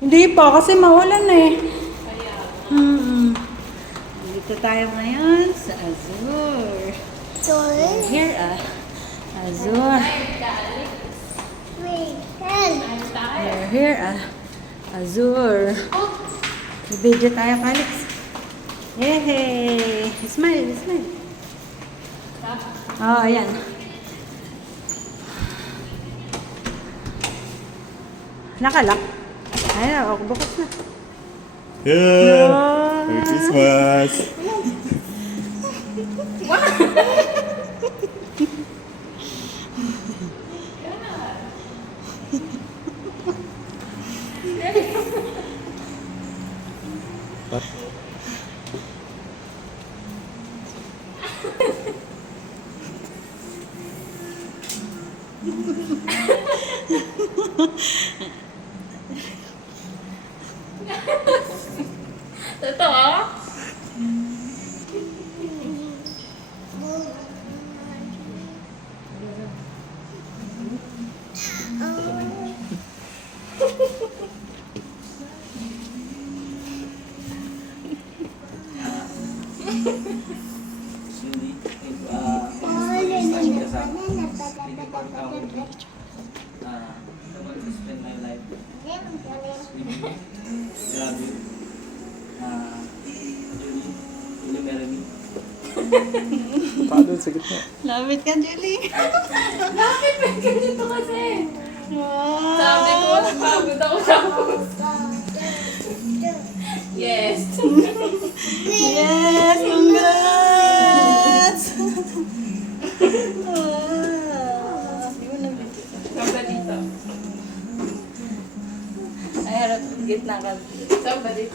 Hindi pa, kasi maulan eh. Dito tayo ngayon sa Azure. Here, Azure. We're here, Azure. Video tayo, Alex. Yay! Smile, smile. Oh, ayan. Nakalak. Ayan, ako bukas na. Yeah! Oh. Merry Christmas! Totoo? Paano sa gitna? Lapit ka, Julie. Bakit may ganito kasi? Wow. Sabi ko, napagod ako tapos. Yes. Yes, congrats! Samba dito. Ay, harap, gitna ka. Samba dito.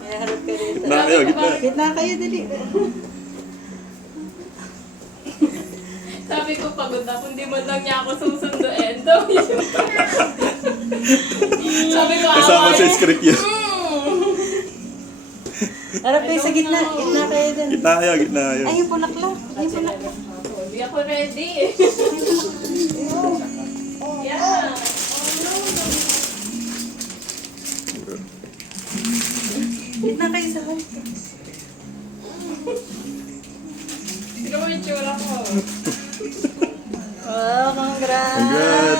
Ay, harap ka dito. Gitna kayo, gitna. Gitna kayo, dali. Sabi ko, pagod ako, hindi mo lang niya ako susunduin. Sabi ko, Kasama sa script yun. Harap kayo sa gitna. Gitna kayo dun. Gitna kayo, gitna kayo. Ay, yung pulaklak. Yung pulaklak. Hindi ako ready. Yeah. Gitna kayo sa balik. Tignan mo yung tsura ko. Oh, congrats! Congrats!